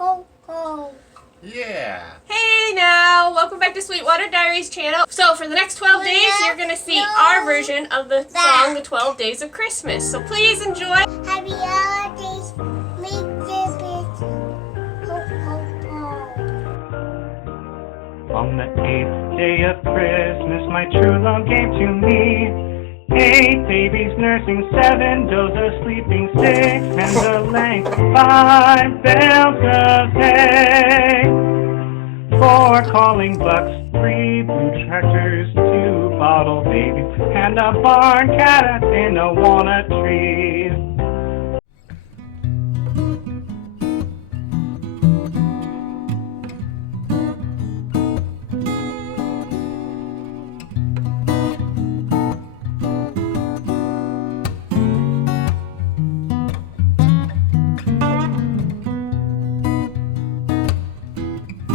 Ho, ho. Yeah. Hey now, welcome back to Sweetwater Diaries channel. So for the next 12 days, you're going to see our version of the song, The 12 Days of Christmas. So please enjoy. Happy holidays. Make this bitch. Ho, ho, ho. On the 8th day of Christmas, my true love gave to me 8 babies nursing, 7 does sleeping, 6 and the length, 5 bales of hay, 4 calling bucks, 3 blue tractors, 2 bottle babies, and a barn cat in a walnut tree.